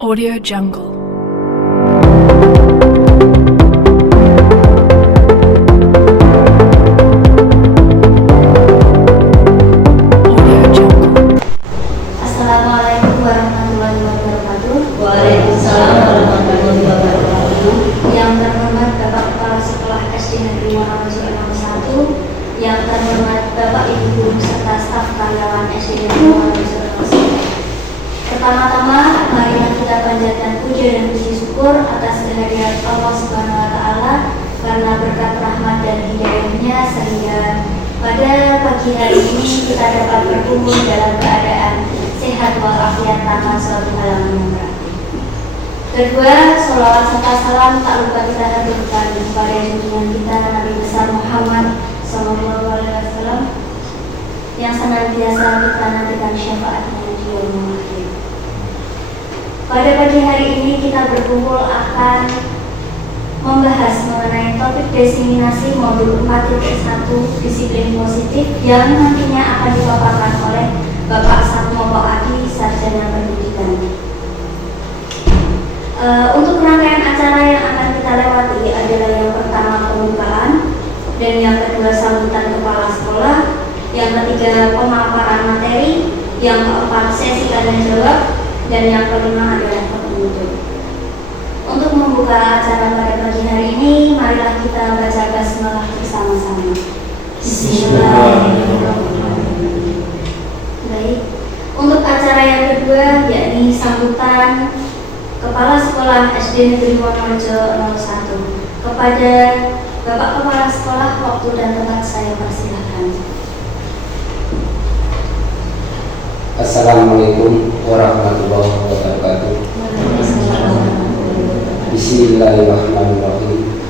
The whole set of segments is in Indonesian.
Audio Jungle. Audio Jungle. Assalamualaikum warahmatullahi wabarakatuh. Waalaikumsalam warahmatullahi wabarakatuh. Yang terhormat Bapak Kepala Sekolah SD Negeri Wonorejo 01, yang terhormat Bapak Ibu Guru serta staf karyawan SD Negeri Wonorejo 01. Pertama-tama, marilah kita panjatkan puja dan puji syukur atas kehadiran Allah Subhanahu wa Ta'ala karena berkat rahmat dan hidayahnya sehingga pada pagi hari ini kita dapat berkumpul dalam keadaan sehat walafiat tanpa suatu halangan yang berarti. Kedua, sholawat serta salam tak lupa kita haturkan kepada junjungan kita Nabi besar Muhammad SAW yang senantiasa kita nantikan syafaatnya di yaumul akhir. Pada pagi hari ini kita berkumpul akan membahas mengenai topik diseminasi modul 4.1 disiplin positif yang nantinya akan dipaparkan oleh Bapak Satmoko Adi, Sarjana Pendidikan. Untuk rangkaian acara yang akan kita lewati adalah yang pertama pembukaan, dan yang kedua sambutan kepala sekolah, yang ketiga pemaparan materi, yang keempat sesi tanya jawab, dan yang kelima adalah penutup. Untuk membuka acara pada pagi hari ini, marilah kita baca basmalah bersama-sama. Bismillahirrahmanirrahim. Baik. Untuk acara yang kedua, yakni sambutan Kepala Sekolah SD Negeri Wonorejo 01. Kepada Bapak Kepala Sekolah, waktu dan tempat saya persilahkan. Assalamualaikum warahmatullahi wabarakatuh. Bismillahirrahmanirrahim.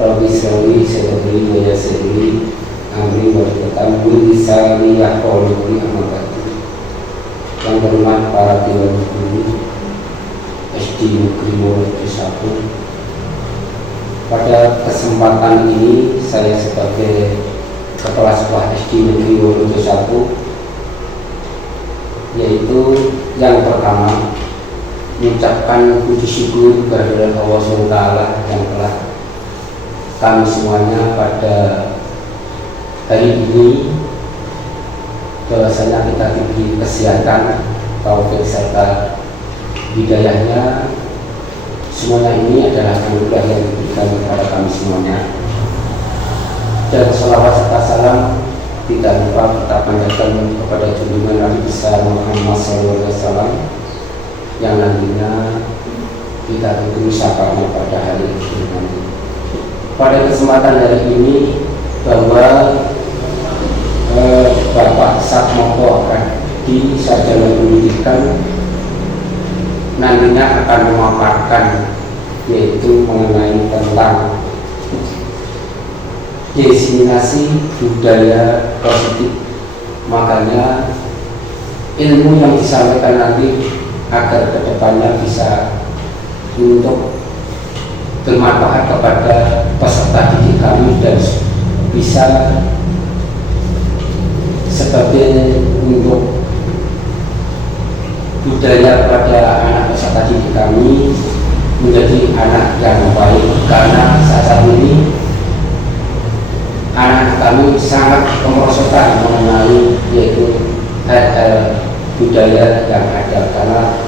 Rabbi sholli sadri wa yassirli amri wa hlul lisani yafqahu qawli. Yang berhormat para dewan guru SD Negeri Wonorejo 1. Pada kesempatan ini saya sebagai Kepala Sekolah SD Negeri Wonorejo 1, yaitu yang pertama mengucapkan puji syukur kepada Allah SWT yang telah kami semuanya pada hari ini bahwasanya kita diberi kesehatan, taufik serta hidayahnya. Semuanya ini adalah anugerah yang diberikan kepada kami semuanya. Dan sholawat serta salam tidak lupa kita panjatkan kepada junjungan Nabi besar Muhammad SAW yang nantinya kita tunggu syafaatnya pada hari ini nanti. Pada kesempatan hari ini bahwa Bapak Satmoko Adi, Sarjana Pendidikan, nantinya akan memaparkan yaitu mengenai tentang diseminasi budaya positif. Makanya ilmu yang disampaikan nanti agar kedepannya bisa untuk bermanfaat kepada peserta didik kami dan bisa sebagai untuk budaya pada anak peserta didik kami menjadi anak yang baik, karena saat ini anak kami sangat kemerosotan mengenai yaitu budaya yang ada, karena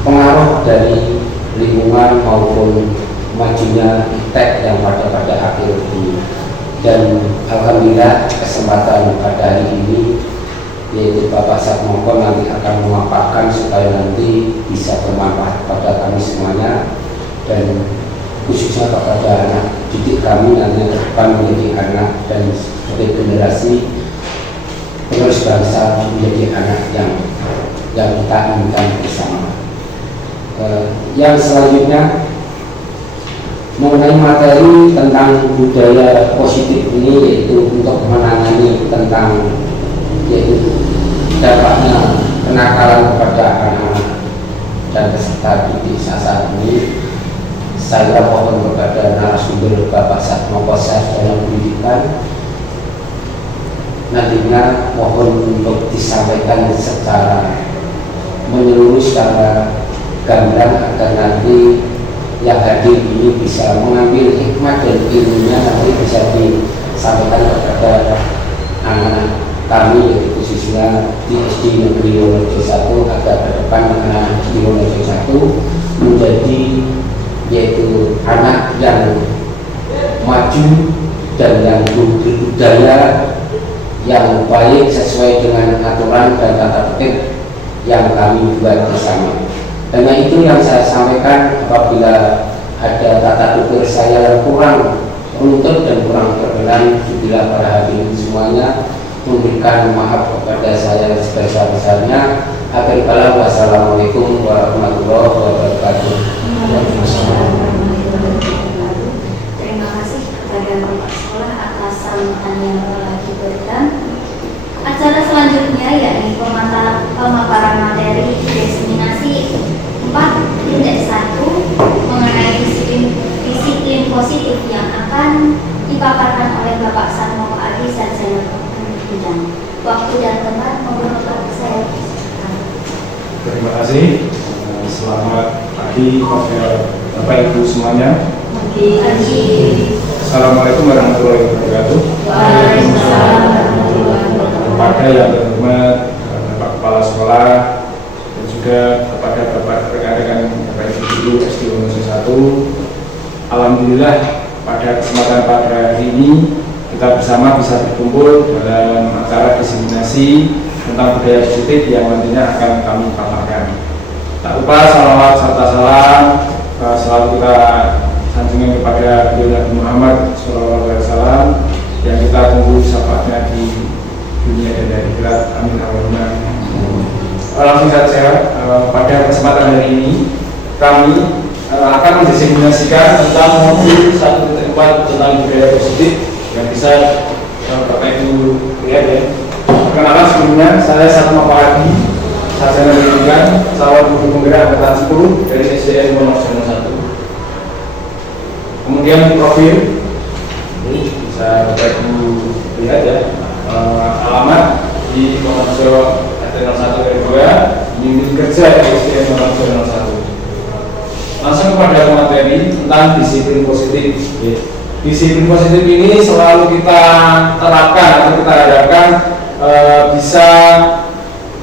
pengaruh dari lingkungan maupun majunya iptek yang pada akhir ini. Dan alhamdulillah kesempatan pada hari ini yaitu Bapak Satmoko nanti akan memaparkan supaya nanti bisa bermanfaat pada kami semuanya dan khususnya kepada anak didik kami nanti akan menjadi anak dan sebagai generasi penerus bangsa, menjadi anak yang kita inginkan bersama. Yang selanjutnya mengenai materi tentang budaya positif ini, yaitu untuk menangani tentang yaitu dampaknya kenakalan kepada anak-anak dan peserta didik saat ini. Saya mohon kepada narasumber Bapak Satmoko Sarjana Pendidikan, nantinya mohon untuk disampaikan secara menyeluruh, secara gamblang agar nanti yang hadir ini bisa mengambil hikmah dan ilmunya nanti bisa disampaikan kepada anak-anak kami, yaitu khususnya di SD Negeri Wonorejo 1, agar ke depan anak-anak di Wonorejo 1 menjadi yaitu anak yang maju dan yang berbudaya yang baik sesuai dengan aturan dan tata tertib yang kami buat bersama. Karena itu yang saya sampaikan, apabila ada tata tutur saya yang kurang runtut dan kurang berkenan, bila para hadirin semuanya memberikan maaf kepada saya sebesar-besarnya. Akhir kala, wassalamualaikum warahmatullahi wabarakatuh. Terima kasih kepada Bapak Sekolah atas sambutan yang telah diberikan. Acara selanjutnya yakni pemaparan materi diseminasi 4 indeks 1 mengenai disiplin positif yang akan dipaparkan oleh Bapak Sarmo Adi Sarjana Bidang. Waktu dan tempat mohon untuk saya. Terima kasih. Selamat pagi Bapak Ibu semuanya. Assalamualaikum warahmatullahi wabarakatuh. Waalaikumsalam warahmatullahi wabarakatuh. Kepada yang terhormat Bapak Kepala Sekolah dan juga kepada Bapak rekan-rekan Bapak Ibu Guru SD Wonorejo 1. Alhamdulillah pada kesempatan pada hari ini kita bersama bisa berkumpul dalam acara diseminasi tentang budaya positif yang nantinya akan kami paparkan. Tak lupa salawat serta salam selalu kita sanjungan kepada Nabi Muhammad SAW yang kita tunggu syafaatnya di dunia dan di akhirat. Amin Allahumma. Langsung saja, pada kesempatan hari ini kami akan mendiseminasikan tentang modul 1.4 tentang budaya positif yang bisa Bapak Ibu lihat ya. Perkenalan sebelumnya, saya Sarmo Adi Sarjana Pendidikan, calon guru penggerak angkatan 10 dari SDN Wonorejo 1. Kemudian profil, ini bisa Bapak Ibu lihat ya, alamat di Wonorejo RT 01 dari 2, unit kerja di SDN Wonorejo 1. Langsung kepada materi tentang disiplin positif. Disiplin positif ini selalu kita terapkan atau kita harapkan bisa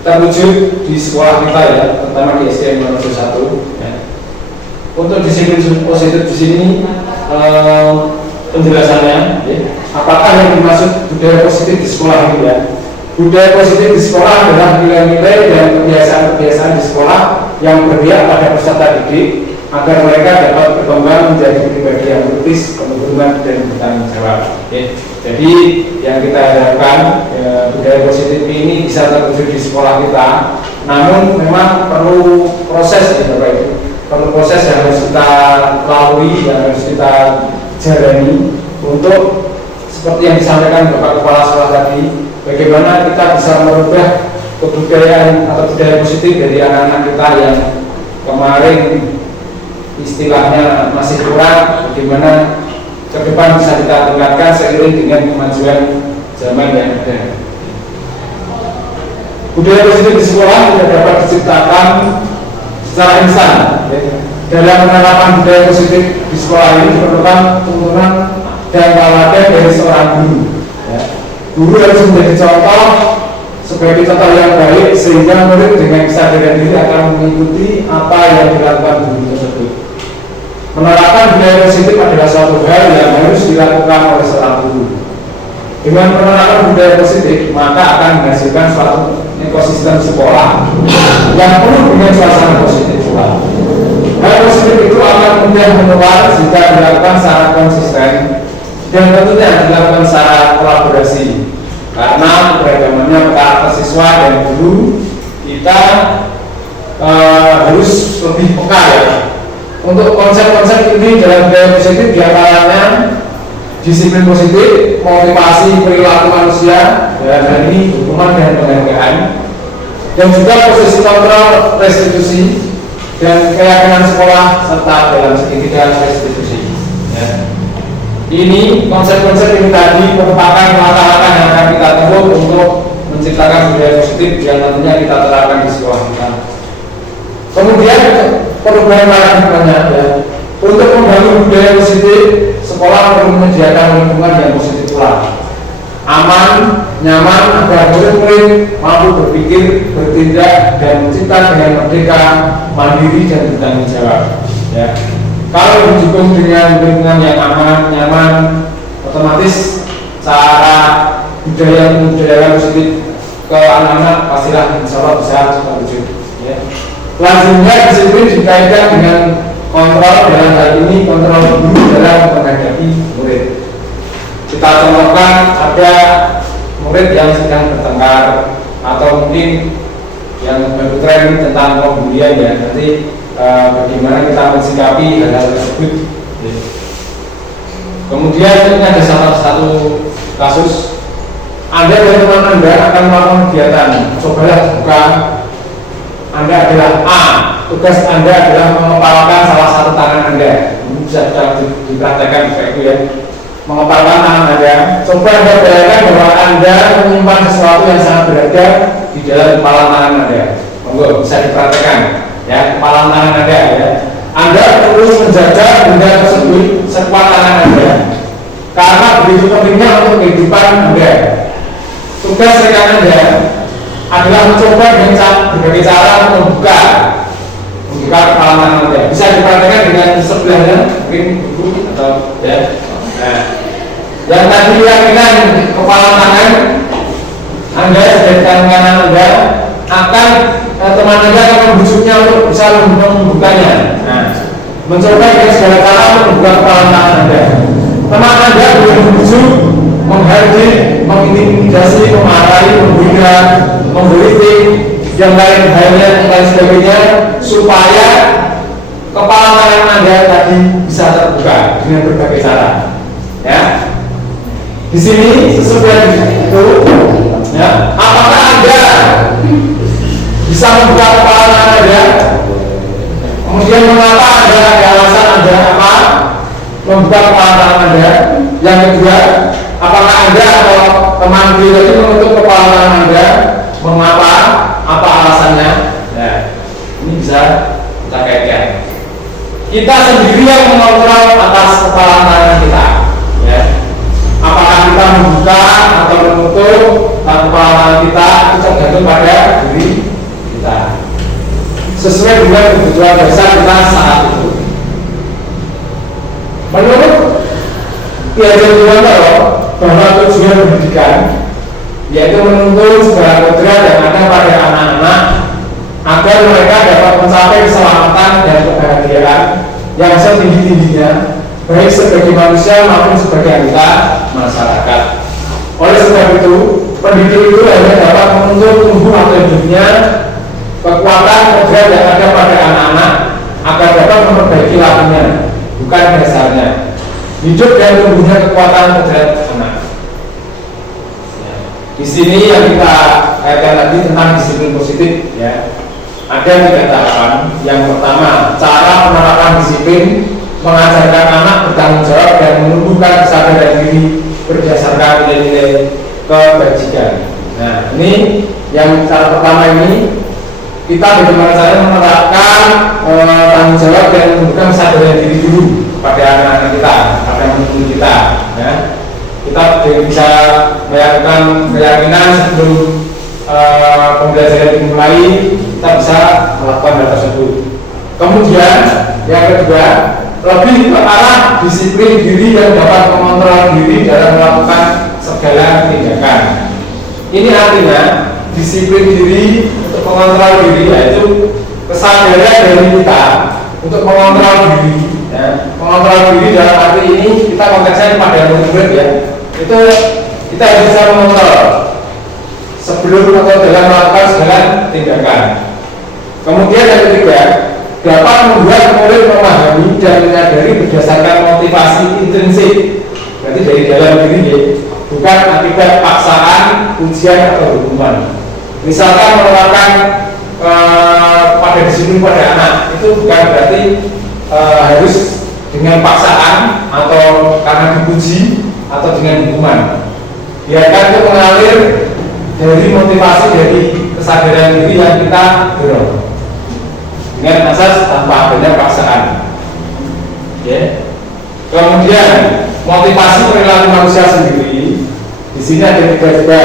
terwujud di sekolah kita ya, terutama di SDN Wonorejo 1 ya. Untuk disiplin positif di sini penjelasannya ya, apakah yang dimaksud budaya positif di sekolah itu ya. Budaya positif di sekolah adalah nilai-nilai dan kebiasaan-kebiasaan di sekolah yang berpihak pada peserta didik agar mereka dapat berkembang menjadi pribadi yang kritis, penuh hormat dan bertanggung jawab. Jadi yang kita harapkan budaya positif ini bisa terwujud di sekolah kita. Namun memang perlu proses ya Bapak Ibu, perlu proses yang harus kita lalui, yang harus kita jalani untuk seperti yang disampaikan Bapak Kepala Sekolah tadi, bagaimana kita bisa merubah kebudayaan atau budaya positif dari anak-anak kita yang kemarin istilahnya masih kurang, bagaimana ke depan bisa kita tingkatkan seiring dengan kemajuan zaman yang ada. Budaya positif di sekolah tidak dapat diciptakan secara instan. Dalam penerapan budaya positif di sekolah ini diperlukan tuntunan dan teladan dari seorang guru. Guru harus menjadi contoh sebagai contoh yang baik sehingga murid dengan kesadaran diri akan mengikuti apa yang dilakukan guru tersebut. Menerapkan budaya positif adalah suatu hal yang harus dilakukan oleh seorang guru. Dengan menerapkan budaya positif, maka akan menghasilkan suatu ekosistem sekolah yang penuh dengan suasana positif pula. Hal positif itu akan mudah menular jika dilakukan secara konsisten dan tentunya dilakukan secara kolaborasi. Karena beragamannya karakter siswa dan guru, kita harus lebih peka ya. Untuk konsep-konsep ini dalam budaya positif diantaranya disiplin positif, motivasi perilaku manusia, dalam hal ini hukuman dan penghargaan, dan juga posisi kontrol restitusi dan keyakinan sekolah serta dalam segitiga restitusi. Ya. Ini konsep-konsep ini tadi merupakan langkah-langkah yang akan kita tempuh untuk menciptakan budaya positif yang nantinya kita terapkan di sekolah kita. Kemudian perubahan paradigmanya ya. Untuk membangun budaya positif, sekolah perlu menyediakan lingkungan yang positif pula, aman, nyaman agar murid-murid mampu berpikir, bertindak, dan mencipta dengan merdeka, mandiri, dan bertanggung jawab. Ya. Kalau didukung dengan lingkungan yang aman, nyaman, otomatis cara budaya positif ke anak-anak pastilah insya Allah bisa terwujud. Ya. Selanjutnya disiplin dikaitkan dengan kontrol, dalam hal ini kontrol guru dalam menghadapi murid. Kita contohkan ada murid yang sedang bertengkar atau mungkin yang baru tren tentang pembulian ya, nanti bagaimana kita mensikapi hal-hal tersebut. Kemudian ini ada satu kasus, Anda dan teman Anda akan melakukan kegiatan, cobalah buka. Anda adalah A, tugas Anda adalah mengepalkan salah satu tangan Anda. Ini bisa dipraktekkan seperti itu ya. Mengepalkan tangan Anda. Coba Anda bayangkan bahwa Anda menyimpan sesuatu yang sangat berharga di dalam kepalan tangan Anda. Monggo bisa dipraktekkan ya, kepalan tangan Anda ya. Anda perlu menjaga benda tersebut sekuat tangan Anda karena begitu pentingnya untuk kehidupan Anda. Tugas rekan Anda adalah mencoba dengan berbagai cara untuk membuka kepala tangan Anda. Bisa dipraktekkan dengan sebelahnya, mungkin buku atau ya. Nah, yang tadi keyakinan kepala tangan Anda sebagai tangan Anda akan teman Anda akan membujuknya untuk bisa membukanya. Nah, mencoba dengan segala cara untuk membuka kepala tangan Anda. Teman Anda boleh membujuk, menghardik, mengintimidasi, memarahi, menghina, memberitik, yang lain halnya, yang lain sebagainya, supaya kepala tangan Anda tadi bisa terbuka dengan berbagai cara. Ya, di sini sesuai itu, ya, apakah Anda bisa membuka kepala tangan Anda? Kemudian mengapa Anda ada alasan Anda apa membuka kepala tangan Anda? Yang kedua, apakah Anda atau teman kita itu menutup kepala tangan Anda? Mengapa? Apa alasannya? Nah, ini bisa kita kaitkan. Kita sendiri yang mengontrol atas kepala tangan kita. Ya. Apakah kita membuka atau menutup kepala tangan kita itu tergantung pada diri kita. Sesuai dengan kebutuhan dasar kita saat itu. Menurut Piaget Juwanto bahwa tujuan pendidikan yaitu menuntun segala kodrat yang ada pada anak-anak agar mereka dapat mencapai keselamatan dan kebahagiaan yang setinggi-tingginya baik sebagai manusia maupun sebagai anggota masyarakat. Oleh sebab itu, pendidik itu hanya dapat menuntun tumbuh atau hidupnya kekuatan kodrat yang ada pada anak-anak agar dapat memperbaiki lakunya, bukan dasarnya. Hidup dan tumbuhnya kekuatan kodrat anak. Di sini yang kita kaitkan tadi tentang disiplin positif ya. Ada 3 tahapan. Yang pertama, cara penerapan disiplin mengajarkan anak bertanggung jawab dan menumbuhkan kesadaran diri berdasarkan nilai-nilai kebajikan. Nah, ini yang cara pertama ini kita bagaimana cara menerapkan tanggung jawab dan menumbuhkan kesadaran diri dulu pada anak-anak kita, pada murid kita ya. Kita bisa melakukan keyakinan sebelum pembelajaran dimulai, kita bisa melakukan hal tersebut. Kemudian yang kedua, lebih ke arah disiplin diri yang dapat mengontrol diri dalam melakukan segala tindakan. Ini artinya disiplin diri untuk mengontrol diri, yaitu kesadaran dari kita untuk mengontrol diri. Ya. Mengontrol diri dalam arti ini kita konteksnya pada murid ya. Itu kita harus bisa mengontrol sebelum atau dalam melakukan segala tindakan. Kemudian yang ketiga, dapat membuat murid memahami dan menyadari berdasarkan motivasi intrinsik, berarti dari dalam diri ya, bukan akibat paksaan, ujian atau hukuman. Misalkan menerapkan pada disiplin pada anak itu bukan berarti harus dengan paksaan atau karena dipuji atau dengan hukuman. Biarkan itu mengalir dari motivasi dari kesadaran diri yang kita dorong. dengan asas tanpa adanya paksaan. Ya. Kemudian motivasi perilaku manusia sendiri di sini ada 3 juga.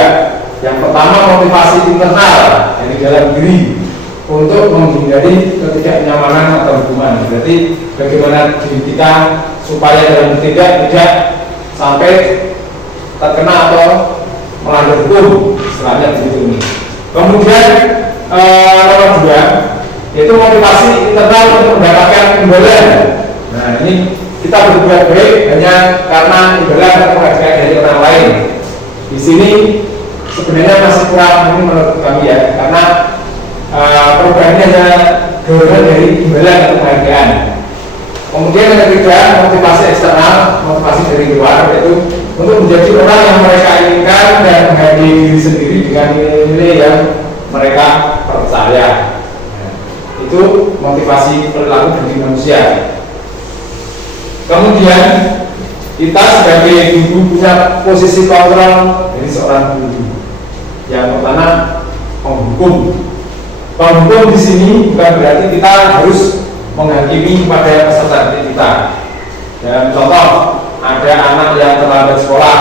Yang pertama motivasi internal dari dalam diri untuk menghindari ketidaknyamanan atau hukuman. Berarti bagaimana diri kita supaya dalam tidak sampai terkena atau melanggar hukum, istilahnya begitu. Kemudian nomor 2 yaitu motivasi internal untuk mendapatkan imbalan. Nah ini kita berbuat baik hanya karena imbalan atau penghargaan dari orang lain. Di sini sebenarnya masih kurang ini menurut kami ya, karena perubahannya hanya dorongan dari imbalan atau penghargaan. Kemudian yang ketiga motivasi eksternal, motivasi dari luar, yaitu untuk menjadi orang yang mereka inginkan dan menghargai diri sendiri dengan nilai-nilai yang mereka percaya. Nah, itu motivasi perilaku diri manusia. Kemudian kita sebagai guru punya posisi kontrol dari seorang guru. Yang pertama penghukum. Penghukum di sini bukan berarti kita harus menghakimi pada peserta didik kita. Dan contoh, ada anak yang terlambat sekolah,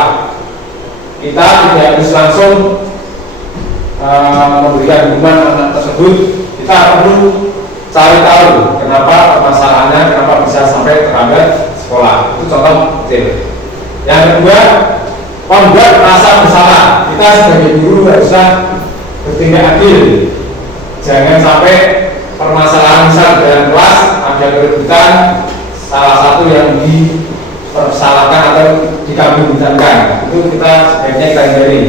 kita tidak harus langsung memberikan hukuman anak tersebut. Kita perlu cari tahu kenapa permasalahannya, kenapa bisa sampai terlambat sekolah. Itu contoh kecil. Yang kedua, membuat rasa bersalah. Kita sebagai guru haruslah bertindak adil. Jangan sampai permasalahan misal dalam kelas ada keributan, salah satu yang dipersalahkan atau dikambing-hitamkan, itu kita sebaiknya kita hindari.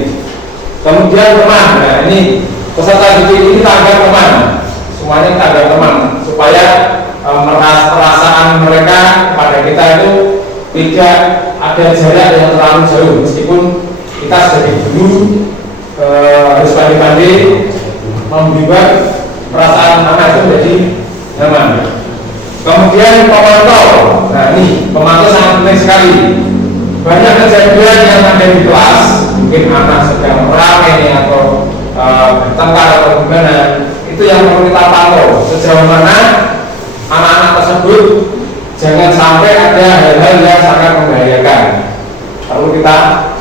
Kemudian teman, nah ini peserta didik ini tanggap teman, semuanya tanggap teman, supaya perasaan mereka pada kita itu tidak ada jarak yang terlalu jauh, meskipun kita sebagai guru harus pandai-pandai membuat perasaan anak itu menjadi nyaman. Kemudian pemantau, nah ini pemantau sangat penting sekali. Banyak kejadian yang ada di kelas, mungkin anak sedang ramai atau bertengkar atau gimana, itu yang perlu kita pantau sejauh mana anak-anak tersebut jangan sampai ada hal-hal yang sangat membahayakan, perlu kita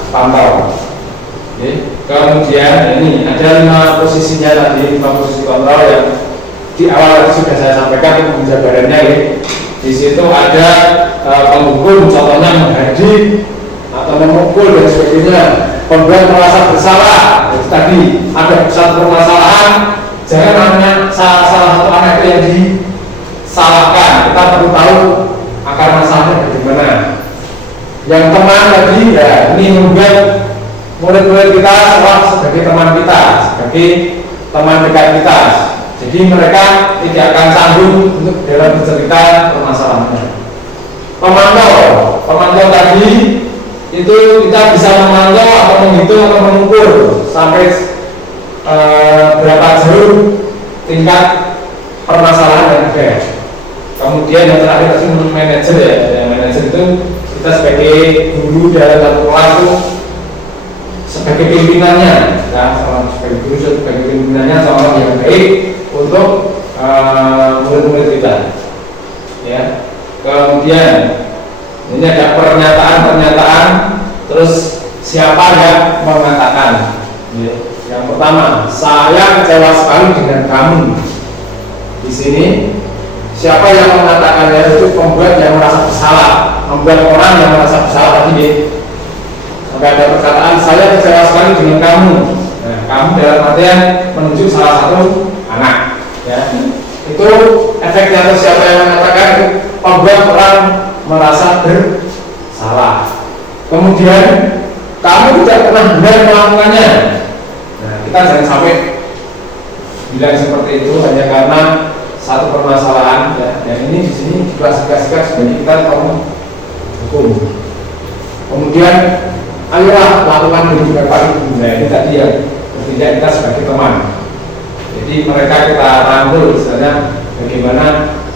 pantau. Kemudian ini ada 5 posisinya tadi, 5 posisi kontrol yang di awal tadi sudah saya sampaikan penjabarannya ya. Di situ ada penghukum, contohnya menghadik atau memukul dan sebagainya. Pembuat merasa bersalah, itu tadi ada satu permasalahan, jangan hanya salah satu anak itu yang disalahkan. Kita perlu tahu akar masalahnya bagaimana. Yang teman tadi ya, ini membuat murid-murid kita semua sebagai teman kita, sebagai teman dekat kita. Jadi mereka tidak akan sanggup untuk dalam bercerita permasalahannya. Pemantau tadi itu kita bisa memantau atau menghitung atau mengukur sampai berapa jauh tingkat permasalahan yang ada. Kemudian yang terakhir tadi manajer ya, manajer itu kita sebagai guru dalam satu kelas itu sebagai pimpinannya, ya, sebagai guru sebagai pimpinannya seorang yang baik untuk murid-murid kita. Ya. Kemudian ini ada pernyataan, terus siapa yang mengatakan? Ya. Yang pertama, saya kecewa sekali dengan kamu. Di sini siapa yang mengatakannya itu pembuat yang merasa bersalah, membuat orang yang merasa bersalah tadi. Ada perkataan saya kecewa sekali dengan kamu. Nah, kamu dalam artian menunjuk salah satu anak. Ya. Itu efeknya atau siapa yang mengatakan itu membuat orang merasa bersalah. Kemudian kamu tidak pernah benar melakukannya. Nah, kita jangan sampai bilang seperti itu hanya karena satu permasalahan. Ya. Dan ini di sini diklasifikasikan sebagai kita kaum hukum. Kemudian ayolah lakukan ini juga Pak Ibu. Nah, ini tadi ya, bertindak kita sebagai teman. Jadi mereka kita rangkul, misalnya bagaimana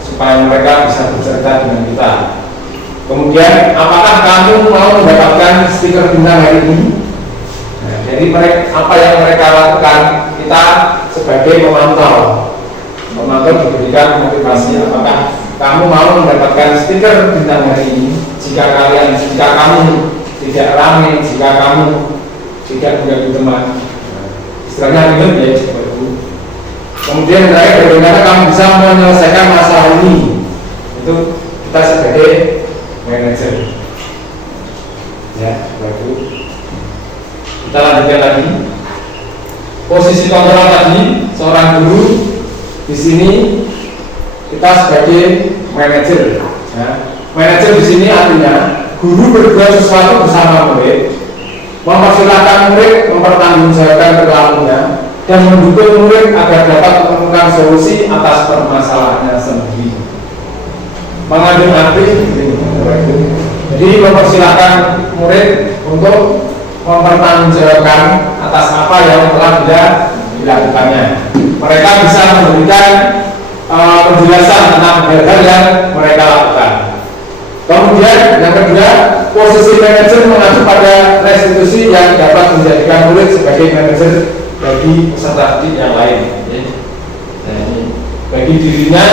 supaya mereka bisa bercerita dengan kita. Kemudian, apakah kamu mau mendapatkan stiker bintang hari ini? Nah, jadi apa yang mereka lakukan, kita sebagai pemantau pemantau diberikan motivasi apakah kamu mau mendapatkan stiker bintang hari ini jika kamu tidak ramai, jika kamu tidak mengganggu teman. Istilahnya ribet ya Bapak Ibu. Kemudian terakhir, bagaimana kamu bisa menyelesaikan masalah ini? Itu kita sebagai manajer. Ya, Bapak Ibu. Kita lanjutkan lagi. Posisi kontrol tadi, seorang guru di sini kita sebagai manajer. Ya. Manajer di sini artinya guru berbuat sesuatu bersama murid, mempersilahkan murid mempertanggungjawabkan perilakunya dan mendukung murid agar dapat menemukan solusi atas permasalahannya sendiri. Mengambil arti, jadi mempersilahkan murid untuk mempertanggungjawabkan atas apa yang telah dia dilakukannya. Mereka bisa memberikan penjelasan tentang hal-hal yang mereka lakukan. Kemudian yang kedua, posisi manajer mengacu pada restitusi yang dapat menjadikan murid sebagai manajer bagi peserta didik yang lain. Nah, ini bagi dirinya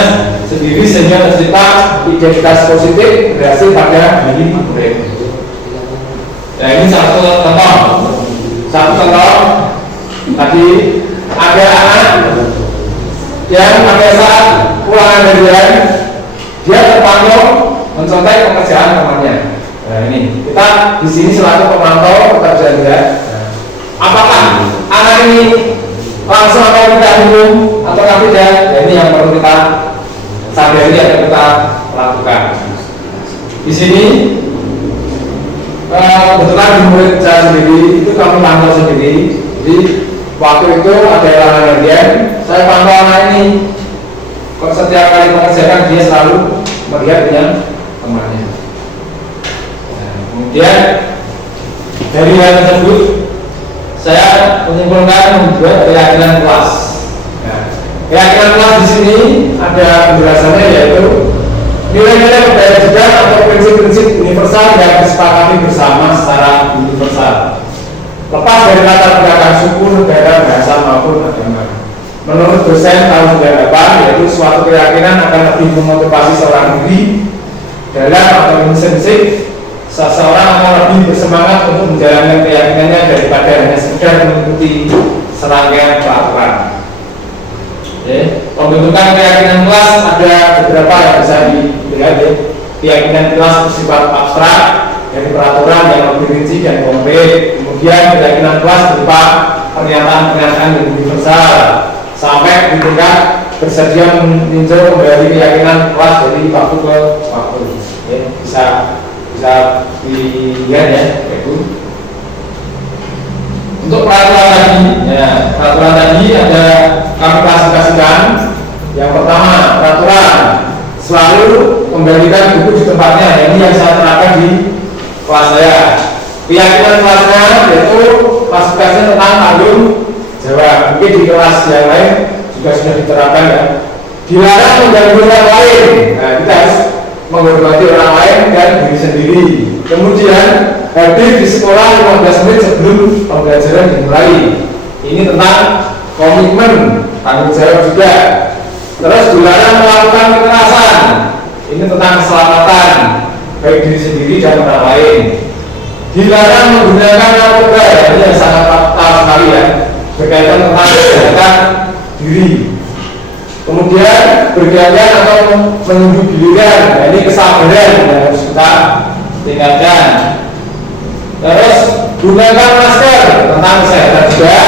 sendiri sehingga tercipta identitas positif berhasil pada diri murid. Nah, ini satu contoh tadi ada anak yang pada saat pulangan harian dia terpantau mencontek pekerjaan temannya. Nah, ini kita di sini selaku pemantau pekerjaan dia. Apakah anak ini langsung akan kita hukum atau tidak? Ya, ini yang perlu kita sadari atau kita lakukan. Di sini kebetulan di murid saya sendiri itu kami pantau sendiri. Jadi waktu itu ada ulangan harian, saya pantau anak ini. Kok setiap kali mengerjakan dia selalu melihat dengan temannya. Nah, kemudian dari hal tersebut saya menyimpulkan membuat keyakinan kelas. Nah, keyakinan kelas di sini ada penjelasannya yaitu nilai-nilai kebajikan atau prinsip-prinsip universal yang disepakati bersama secara universal, lepas dari latar belakang suku, negara, bahasa maupun agama. Menurut dosen tahun 98, yaitu suatu keyakinan akan lebih memotivasi seorang diri dalam atau intrinsik seseorang akan lebih bersemangat untuk menjalankan keyakinannya daripada hanya sekedar mengikuti serangkaian peraturan. Pembentukan keyakinan kelas ada beberapa yang bisa dilihat. Keyakinan kelas bersifat abstrak dari peraturan yang lebih rinci dan konkret. Kemudian keyakinan kelas berupa pernyataan-pernyataan yang universal sampai di tingkat bersedia meninjau kembali keyakinan kelas dari waktu ke waktu. Bisa dilihat ya, Ibu. Untuk peraturan tadi, peraturan tadi ada kami klasifikasikan. Yang pertama, peraturan selalu kembalikan buku di tempatnya. Ini yang saya terapkan di kelas saya. Keyakinan kelasnya yaitu klasifikasinya tentang tanggung jawab. Mungkin di kelas yang lain juga sudah diterapkan ya. Dilarang mengganggu orang lain. Nah, kita harus menghormati orang lain dan diri sendiri. Kemudian hadir di sekolah 15 menit sebelum pembelajaran dimulai. Ini tentang komitmen, tanggung jawab juga. Terus dilarang melakukan kekerasan. Ini tentang keselamatan baik diri sendiri dan orang lain. Dilarang menggunakan narkoba. Ini yang sangat fatal sekali ya, berkaitan tentang kesehatan diri. Kemudian bergantian atau menunggu giliran. Nah, ini kesabaran yang harus kita tingkatkan. Terus gunakan masker, tentang kesehatan juga.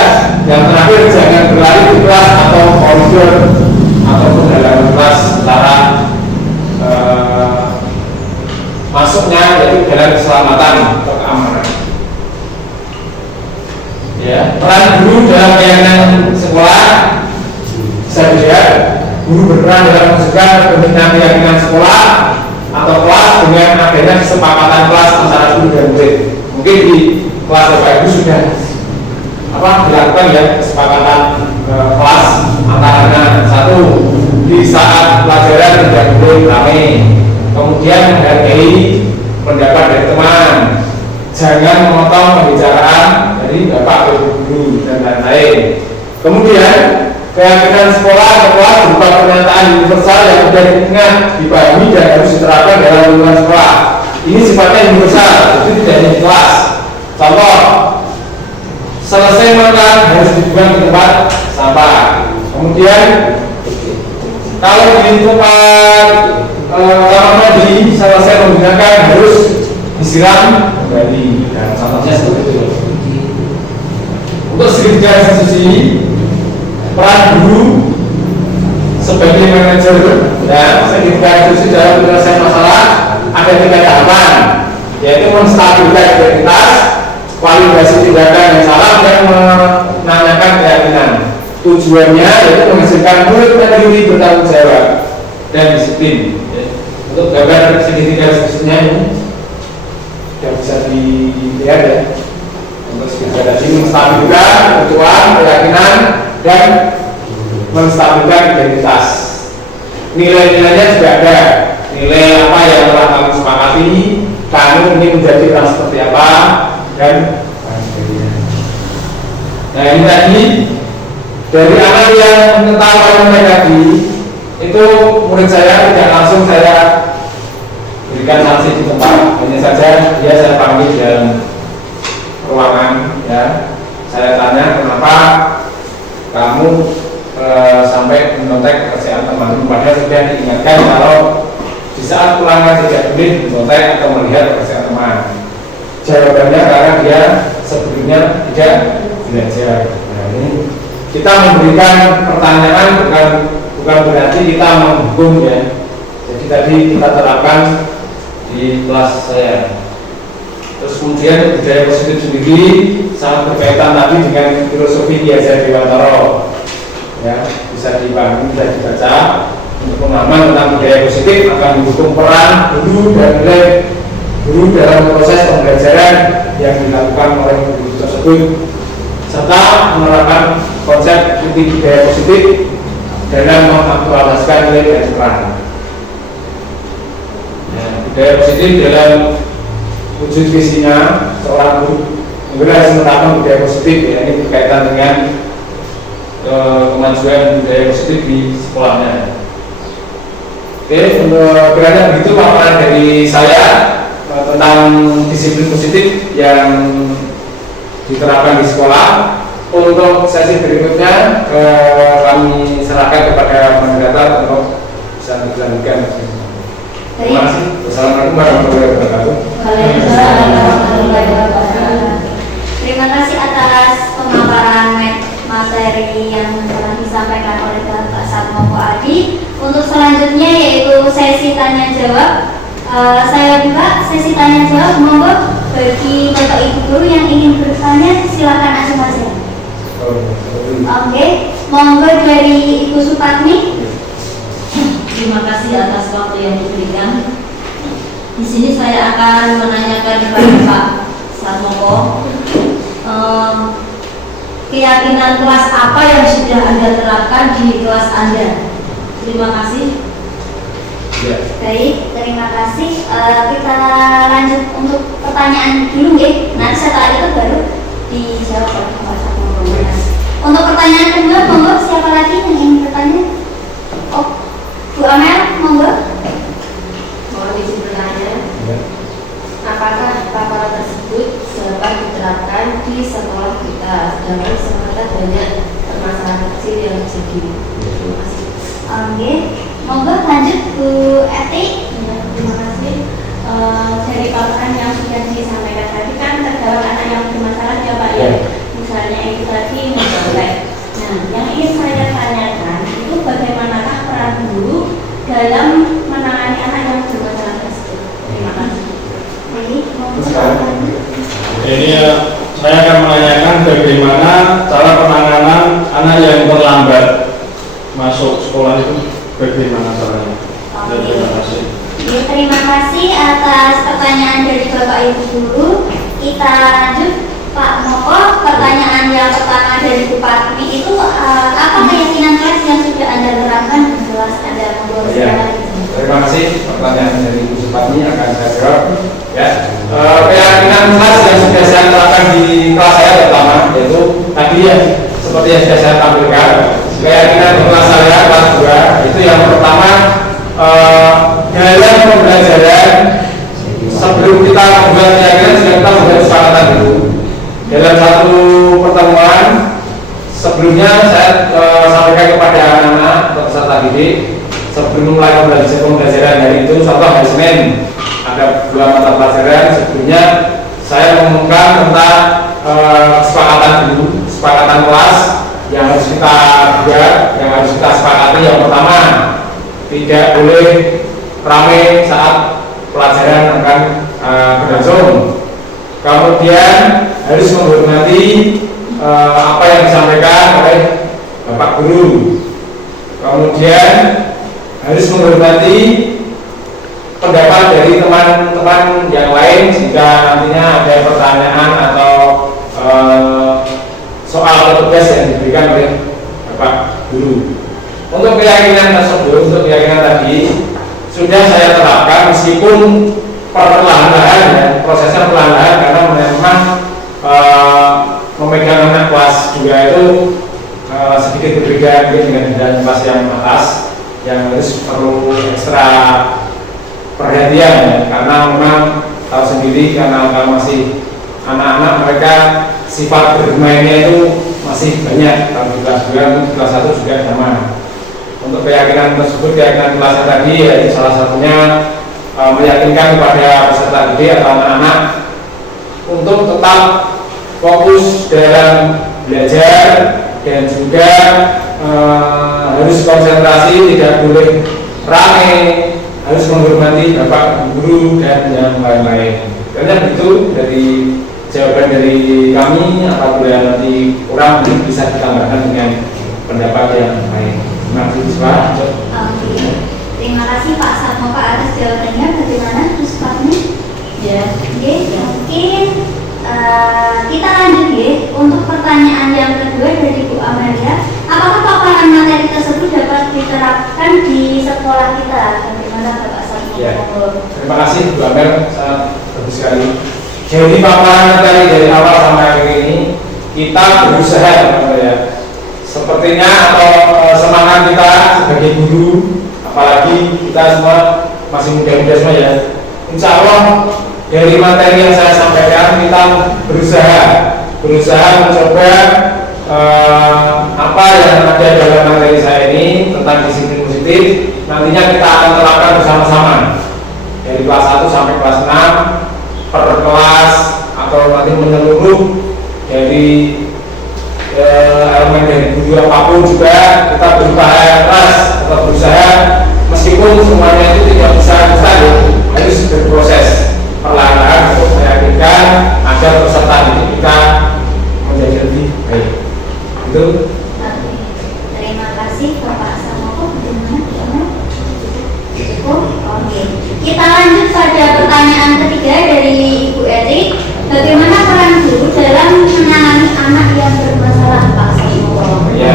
Yang terakhir, jangan berlari di kelas atau koridor ataupun dalam kelas secara masuknya, yaitu dalam keselamatan atau keamanan. Ya, peran guru dalam keyakinan sekolah bisa dilihat. Guru berperan dalam mewujudkan pembinaan keyakinan sekolah atau kelas dengan adanya kesepakatan kelas antara guru dan murid. Mungkin di kelas Bapak Ibu sudah dilakukan ya kesepakatan kelas antara satu, di saat pelajaran tidak boleh ramai. Kemudian menghargai pendapat dari teman, jangan memotong pembicaraan dari bapak, ibu, guru dan lain-lain. Kemudian Keyakinan sekolah kelas berupa pernyataan universal yang mudah diingat, dipahami dan harus diterapkan dalam lingkungan sekolah. Ini sifatnya universal, jadi tidak hanya di kelas. Contoh, selesai makan harus dibuang di tempat sampah. Kemudian kalau di tempat kamar mandi selesai menggunakan harus disiram kembali. Dan contohnya seperti itu. Untuk segitiga institusi, peran guru sebagai manajer dan segitiga institusi dalam penyelesaian masalah ada 3 tahapan, yaitu menstabilkan identitas, validasi tindakan yang salah, dan menanyakan keyakinan. Tujuannya yaitu menghasilkan murid mandiri bertanggung jawab dan disiplin. Untuk gambar segitiga institusinya ini sudah bisa dilihat ya. Untuk segitiga tadi menstabilkan kebutuhan, keyakinan, dan menstabilkan identitas. Nilai-nilainya juga ada. Nilai apa yang telah kamu sepakati, kamu ingin menjadi orang seperti apa, dan sebagainya. Nah ini tadi dari anak yang mengetahui tadi itu murid saya tidak langsung saya berikan sanksi di tempat, hanya saja dia saya panggil dalam ruangan ya. Saya tanya kenapa kamu sampai menontek pekerjaan teman, padahal sudah diingatkan kalau di saat pulangan tidak boleh menontek atau melihat pekerjaan teman. Jawabannya karena dia sebelumnya tidak belajar. Nah, ini kita memberikan pertanyaan bukan berarti kita menghukum ya. Jadi tadi kita terapkan di kelas saya. Terus kemudian budaya positif sendiri sangat berkaitan tadi dengan filosofi Ki Hajar Dewantara. Ya, bisa dipahami, bisa dibaca. Untuk pemahaman tentang budaya positif akan mendukung peran guru dan nilai guru dalam proses pembelajaran yang dilakukan oleh guru tersebut, serta menerapkan konsep inti budaya positif dalam mengaktualisasikan nilai dan peran. Nah, budaya positif dalam wujud visinya seorang guru harus menerapkan budaya positif ya, ini berkaitan dengan kemajuan budaya positif di sekolahnya. Oke, untuk kiranya begitu paparan dari saya tentang disiplin positif yang diterapkan di sekolah. Untuk sesi berikutnya kami serahkan kepada moderator untuk bisa dilanjutkan. Terima kasih. Wassalamualaikum warahmatullahi wabarakatuh. Waalaikumsalam warahmatullahi wabarakatuh. Terima kasih atas pemaparan materi yang telah disampaikan oleh Bapak Satmoko Adi. Untuk selanjutnya yaitu sesi tanya jawab. Saya buka sesi tanya jawab. Monggo bagi Bapak Ibu guru yang ingin bertanya silakan langsung saja. Oke, monggo dari Ibu Supatmi. Terima kasih atas waktu yang diberikan. Di sini saya akan menanyakan kepada Pak Satmoko, keyakinan kelas apa yang sudah Anda terapkan di kelas Anda? Terima kasih. Ya. Baik, terima kasih. Kita lanjut untuk pertanyaan dulu ya. Nanti setelah itu baru dijawab oleh Pak Satmoko. Untuk pertanyaan kedua, monggo siapa lagi yang ingin bertanya? Oh, Bu Amel, monggo. Mohon izin bertanya, Ya. apakah paparan tersebut dapat diterapkan di sekolah kita? Sedangkan sekolah kita banyak permasalahan kecil yang terjadi. Terima kasih. Oke, monggo lanjut Bu Eti. Ya, terima kasih. Dari paparan yang sudah disampaikan tadi kan terdapat anak yang bermasalah ya Pak ya. Misalnya itu tadi mencolek. Nah, yang ingin saya tanyakan itu bagaimanakah peran guru dalam menangani anak yang bermasalah tersebut? Terima kasih. Baik, monggo. Ini saya akan menanyakan bagaimana cara penanganan anak yang terlambat masuk sekolah itu, bagaimana caranya. Dan terima kasih. Ya, terima kasih atas pertanyaan dari Bapak Ibu guru. Kita lanjut Pak Moko. Pertanyaan yang pertama dari Bu Patmi itu apa keyakinan kelas yang sudah Anda terapkan di kelas Anda? Monggo Ya, silakan. terima kasih. Pertanyaan dari Bu Supatmi akan saya jawab. Ya, keyakinan kelas yang sudah saya terapkan di kelas saya pertama yaitu tadi ya seperti yang sudah saya tampilkan, keyakinan di kelas saya kelas 2 itu yang pertama dalam pembelajaran sebelum kita membuat keyakinan sudah kita membuat kesepakatan itu. Dalam satu pertemuan sebelumnya saya sampaikan kepada anak-anak atau peserta didik sebelum mulai pembelajaran hari itu, contoh hari Senin ada 2 mata pelajaran. Sebelumnya saya mengumumkan tentang kesepakatan kelas yang harus kita buat, yang harus kita sepakati. Yang pertama, tidak boleh ramai saat pelajaran akan berlangsung. Kemudian harus menghormati apa yang disampaikan oleh Bapak Guru. Kemudian harus menghormati pendapat dari teman-teman yang lain jika nantinya ada pertanyaan atau soal atau tugas yang diberikan oleh Bapak Guru. Untuk keyakinan tersebut, untuk keyakinan tadi sudah saya terapkan meskipun perlahan-lahan ya, prosesnya perlahan-lahan karena memang memegang anak kelas 2 itu sedikit berbeda dengan kelas yang atas yang harus perlu ekstra perhatian ya, karena memang tahu sendiri karena masih anak-anak mereka sifat bermainnya itu masih banyak. Kalau di kelas 2, kelas 1 juga sama. Untuk keyakinan tersebut, keyakinan kelas tadi yaitu salah satunya meyakinkan kepada peserta didik atau anak-anak untuk tetap fokus dalam belajar dan juga harus konsentrasi, tidak boleh ramai, harus menghormati Bapak Guru dan yang lain-lain. Karena itu dari jawaban dari kami. Apabila nanti kurang bisa ditambahkan dengan pendapat yang lain. Terima kasih Pak. Oke. Terima kasih Pak Satmoko atas jawabannya. Bagaimana Pusatnya? Ya. Oke, mungkin kita lanjut ya untuk pertanyaan yang kedua dari Bu Amalia. Apakah paparan materi tersebut dapat diterapkan di sekolah kita? Bagaimana Bapak Satmoko? Ya. Terima kasih Bu Amel, sangat bagus sekali. Jadi paparan materi dari awal sampai akhir ini kita berusaha ya. Sepertinya atau semangat kita sebagai guru, apalagi kita semua masih muda-muda semua ya. Insya Allah dari materi yang saya sampaikan kita berusaha mencoba apa yang ada dalam materi saya ini tentang disiplin positif nantinya kita akan terapkan bersama-sama dari kelas 1 sampai kelas 6 per kelas atau nanti menyeluruh dari elemen dari guru apapun juga kita berupaya keras atau berusaha meskipun semuanya itu tidak bisa mustahil, harus berproses perlahan-lahan untuk meyakinkan agar peserta didik kita menjadi lebih baik. Itu. Oke. Terima kasih Bapak Satmoko. Bagaimana? Cukup? Oke. Kita lanjut pada pertanyaan ketiga dari Ibu Eti. Bagaimana peran guru dalam menangani anak yang bermasalah Pak Satmoko? Ya,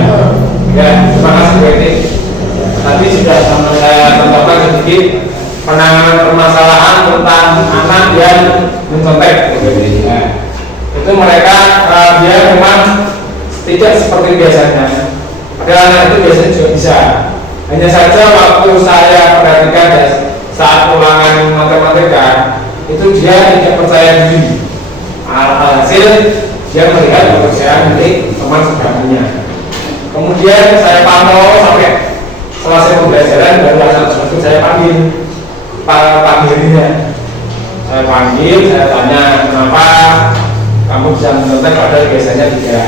terima kasih Bu Eti. Tadi sudah saya contohkan sedikit penanganan permasalahan tentang anak yang mencontek. Ya. Itu mereka dia memang tidak seperti biasanya. Padahal anak itu biasanya juga bisa. Hanya saja waktu saya perhatikan saat ulangan matematika itu dia tidak percaya diri. Alhasil dia melihat pekerjaan milik teman sebelumnya. Kemudian saya pantau sampai selesai pembelajaran baru satu-satu saya panggil pagi harinya. Saya panggil, saya tanya kenapa kamu bisa mencontek padahal biasanya tidak.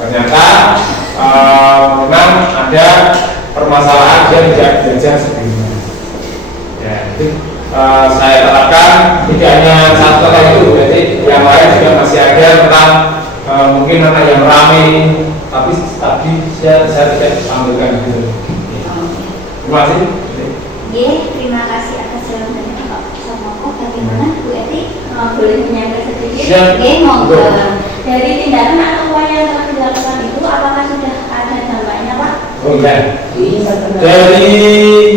Ternyata memang ada permasalahan dia tidak belajar sebelumnya. Ya, itu saya terapkan tidak hanya satu contoh itu, jadi yang lain juga masih ada tentang mungkin anak yang ramai, tapi saya tidak sampaikan itu. Terima kasih. Oke, terima kasih atas jawabannya Pak Satmoko. Bagaimana Bu Eti? Boleh menyangka sedikit? Ya. Oke, monggo. Dari tindakan atau upaya yang telah dilakukan itu, apakah sudah ada dampaknya Pak? Oh iya. Dari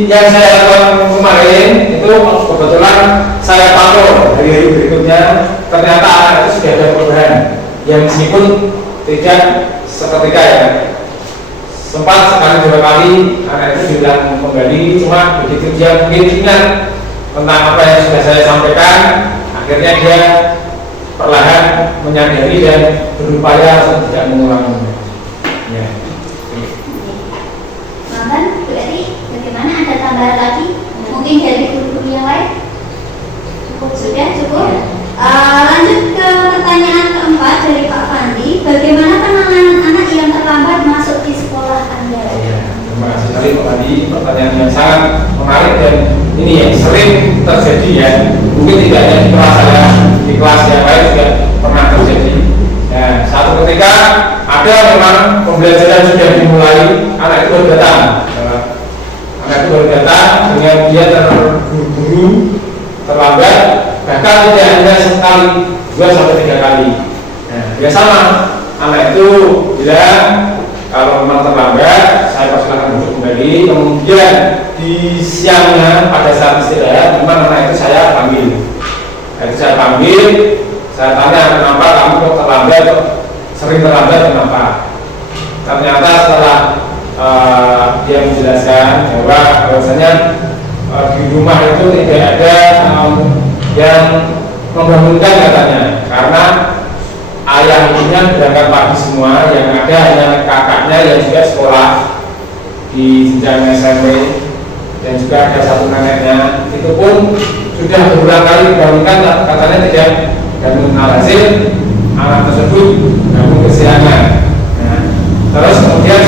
yang saya lakukan kemarin itu kebetulan saya pantau dari hari berikutnya ternyata anak itu sudah ada perubahan yang meskipun tidak seketika ya sempat sekali dua kali anak itu diulang kembali, cuma begitu dia mungkin ingat tentang apa yang sudah saya sampaikan, akhirnya dia perlahan menyadari dan berupaya untuk tidak mengulanginya. Ya. Mantan, berarti bagaimana, ada tambahan lagi? Mungkin dari guru-guru yang lain? Sudah cukup? Lanjut ke pertanyaan keempat dari Pak Fandi. Bagaimana penanganan anak yang terlambat masuk di sekolah Anda? Ya, terima kasih sekali Pak Fandi, pertanyaan yang sangat menarik dan ini yang sering terjadi ya. Mungkin tidak hanya di kelas saya, di kelas yang lain juga pernah terjadi. Ya, satu ketika ada memang pembelajaran sudah dimulai, anak itu baru datang. Anak itu baru datang dengan dia terburu-buru, terlambat, bahkan tidak hanya sekali, 2-3 kali. Nah, biasa anak itu bilang kalau memang terlambat, saya persilakan duduk kembali. Kemudian di siangnya pada saat istirahat, memang anak itu saya panggil. Saya tanya kenapa kamu kok terlambat, sering terlambat kenapa? Ternyata setelah dia menjelaskan bahwa bahwasanya di rumah itu tidak ada yang membangunkan katanya, karena ayah ibunya berangkat pagi semua, yang ada hanya kakaknya yang juga sekolah di jenjang SMP, dan juga ada satu neneknya, itu pun sudah berulang kali dibangunkan, katanya tidak, dan alhasil anak tersebut bangun kesiangan. Nah, terus kemudian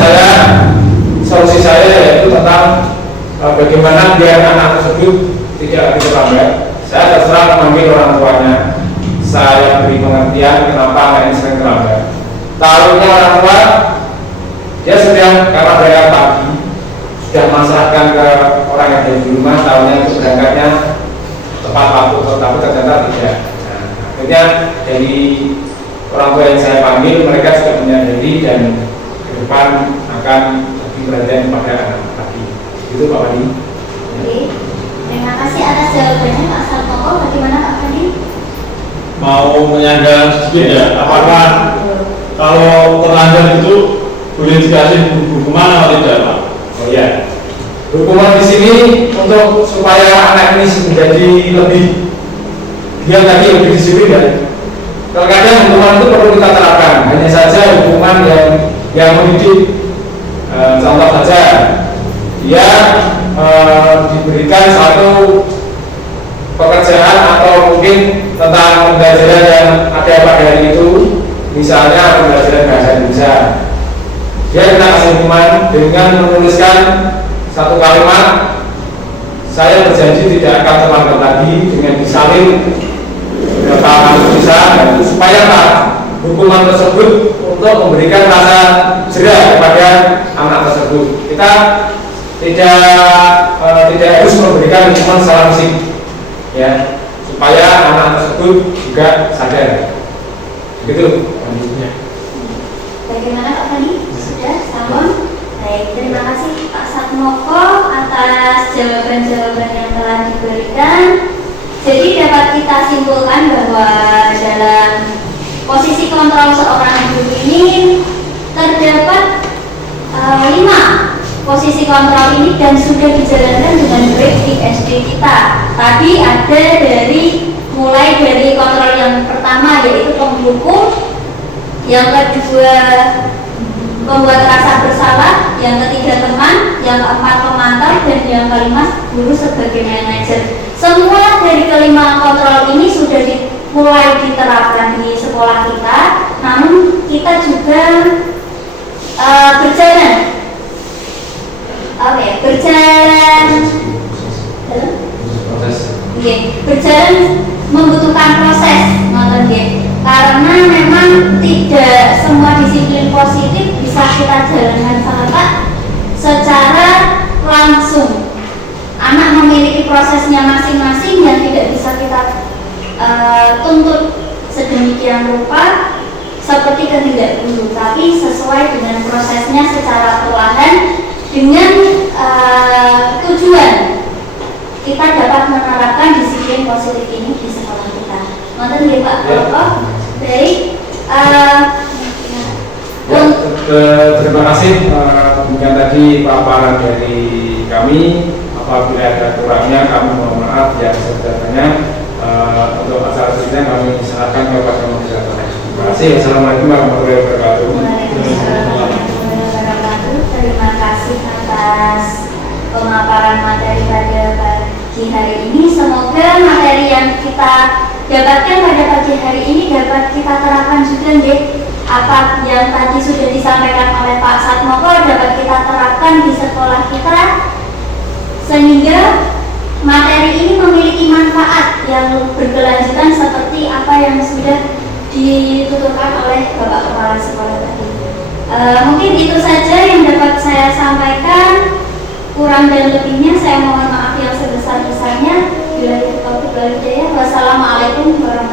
solusi saya yaitu tentang bagaimana biar anak tersebut tidak lagi terlambat. Saya terserah memanggil orang tuanya, saya beri pengertian kenapa anak ini sering terlambat. Taruhnya orang tua, dia sudah karena berangkat pagi, sudah masrahkan ke orang yang ada di rumah, tahunya itu berangkatnya tepat waktu, tapi ternyata tidak. Nah, akhirnya dari orang tua yang saya panggil, mereka sudah menyadari dan ke depan akan lebih perhatian kepada anak lagi. Itu Pak Fandi. Oke, terima kasih atas jawabannya Pak Sartoko. Bagaimana Pak Fandi? Mau menyangga sedikit ya, apakah kalau terlanjur itu boleh dikasih hukuman atau tidak Pak? Oh ya, hukuman di sini untuk supaya anak ini menjadi lebih, dia lagi lebih disiplin ya. Terkadang hukuman itu perlu kita terapkan, hanya saja hukuman yang mendidik. Contoh saja, dia diberikan satu pekerjaan atau mungkin tentang pembelajaran yang ada pada hari itu, misalnya pembelajaran bahasa Indonesia. Dia kena kasih hukuman dengan menuliskan satu kalimat, saya berjanji tidak akan terlambat lagi, dengan disalin beberapa tulisan, supaya hukuman tersebut untuk memberikan rasa jerah kepada anak tersebut. Kita tidak harus memberikan hukuman secara fisik, ya, supaya anak tersebut juga sadar. Begitu. Bagaimana Pak Fandi? Sudah sampun? Baik, terima kasih Pak Satmoko atas jawaban-jawaban yang telah diberikan. Jadi dapat kita simpulkan bahwa dalam posisi kontrol seorang guru ini terdapat 5 posisi kontrol ini dan sudah dijalankan dengan baik di SD kita. Tadi ada mulai dari kontrol yang pertama yaitu penghukum, yang kedua membuat rasa bersalah, yang ketiga teman, yang keempat pemantau, dan yang kelima guru sebagai manajer. Semua dari kelima kontrol ini sudah mulai diterapkan di sekolah kita, namun kita juga berjalan membutuhkan proses, karena memang tidak semua disiplin positif bisa kita jalankan secara langsung. Anak memiliki prosesnya masing-masing yang tidak bisa kita tuntut sedemikian rupa seperti kehendak guru, tapi sesuai dengan prosesnya secara perlahan dengan tujuan kita dapat menerapkan disiplin positif ini di sekolah kita. Mohon Pak Bapak. Baik. Terima kasih demikian tadi paparan dari kami. Apabila ada kurangnya kami mohon maaf yang sebesar-besarnya. Untuk acara selanjutnya kami serahkan kepada moderator. Terima kasih. Assalamualaikum warahmatullahi wabarakatuh. Waalaikumsalam warahmatullahi wabarakatuh. Terima kasih atas pemaparan materi pada pagi hari ini. Semoga materi yang kita dapatkan pada pagi hari ini dapat kita terapkan juga, nggih. Apa yang tadi sudah disampaikan oleh Pak Satmoko dapat kita terapkan di sekolah kita, sehingga materi ini memiliki manfaat yang berkelanjutan seperti apa yang sudah dituturkan oleh Bapak Kepala Sekolah tadi. Mungkin itu saja yang dapat saya sampaikan. Kurang dan lebihnya saya mohon maaf yang sebesar-besarnya. Bila itu taufiq wal hidayah. Wassalamualaikum warahmatullahi wabarakatuh.